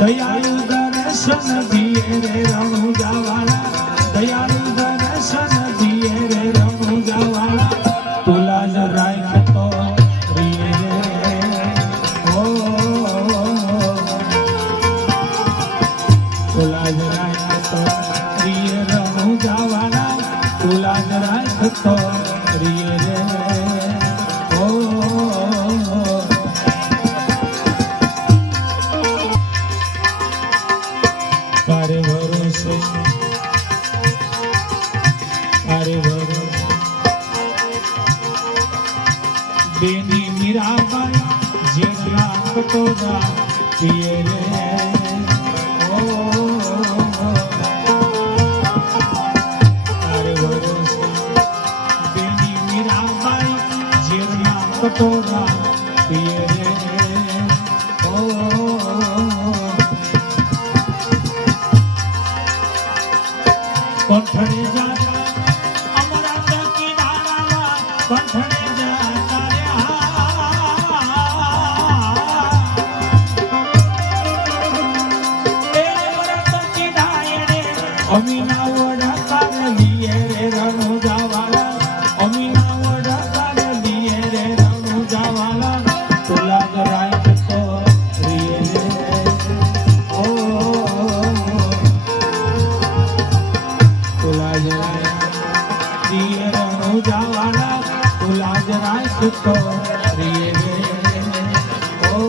દયાળુ દર્શન દિયે રે રણુજાવાળા, દયાળુ દર્શન દિયે રે રણુજાવાળા, તુલા જ રાખતો રીએ રે ઓ તુલા જ રાખતો રીએ રણુજાવાળા, તુલા જ રાખતો રીએ રે બેની મીરાબાઈ જેટલા કટોરા પીએ રે તારે ભરોસે બેની મીરાબાઈ જેટલા કટોરા પીએ રે કંઠણે જાતા અમારા તો કિનારામાં કંઠણે જાતા અમીના વડા તારે લીએ રે રણુજાવાળા, અમીના વડા તારે લીએ રે રણુજાવાળા, તુલા જ રાખતો રીએ રે ઓ તુલા જ લીએ રણુજાવાળા, તુલા જ રાખતો રીએ રે ઓ